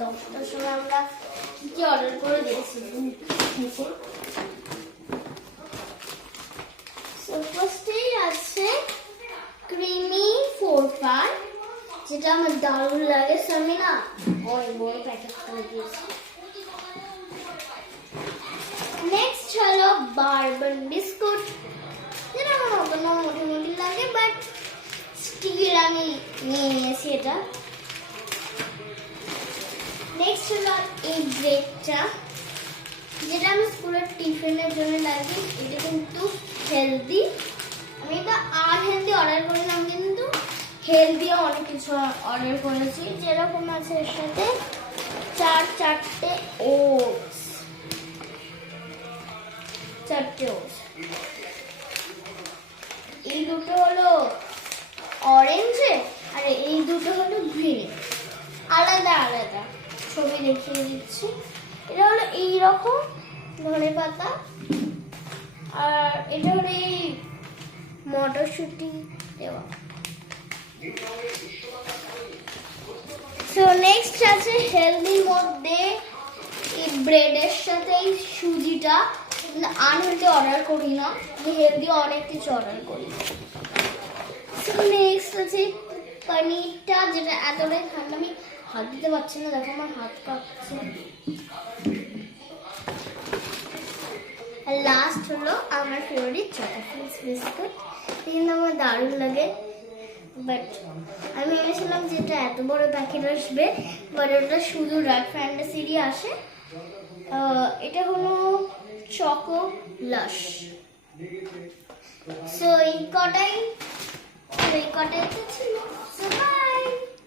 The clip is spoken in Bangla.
10টার সময় আমরা কি অর্ডার করে দিয়েছি ফার্স্টেই আছে ক্রিমি 4-5 যেটা আমার দারুণ লাগে, আমি না অনেক বড় প্যাকেট করে দিয়েছি। নেক্সট হলো বারবান বিস্কুট, যেটা আমার অতটা মোটামুটি লাগে, বাট স্টিল আমি নিয়ে নিয়েছি এটা। নেক্সট হলো এই ব্রেডটা, যেটা আমি স্কুলের টিফিনের জন্য লাগে। এটা কিন্তু হেলদি, আমি এটা আনহেলদি অর্ডার করিলাম, কিন্তু হেলদি অনেক কিছু অর্ডার করেছি। যেরকম আছে এর সাথে 4টে ওটস, 4টে ওটস। এই দুটো হলো অরেঞ্জে আর এই দুটো হলো গ্রিন, আলাদা আলাদা ছবি দেখিয়ে দিচ্ছি। এটা হলো এইরকম ধনে পাতা, আর এটা হলো এই মটরশুঁটি দেওয়া। সো নেক্সট আছে হেলদির মধ্যে এই ব্রেডের সাথে এই সুজিটা। আনহেলদি অর্ডার করি না, হেলদি অনেক কিছু অর্ডার করি। সো নেক্সট আছে পনিরটা, যেটা এতটাই ঠান্ডা আমি হাত দিতে পারছি না, দেখো আমার হাত কাঁপছে। লাস্ট হলো আমার ফেভারিট চকোফিলস বিস্কুট, কিন্তু আমার দারুণ লাগে, বাট আমি ভেবেছিলাম যে এটা এত বড় প্যাকেট আসবে, বাট ওটা শুধু ডার্ক ফ্যান্টাসিরই আসে। এটা হলো চকো লাশ। সো এই কটাই তো ছিল।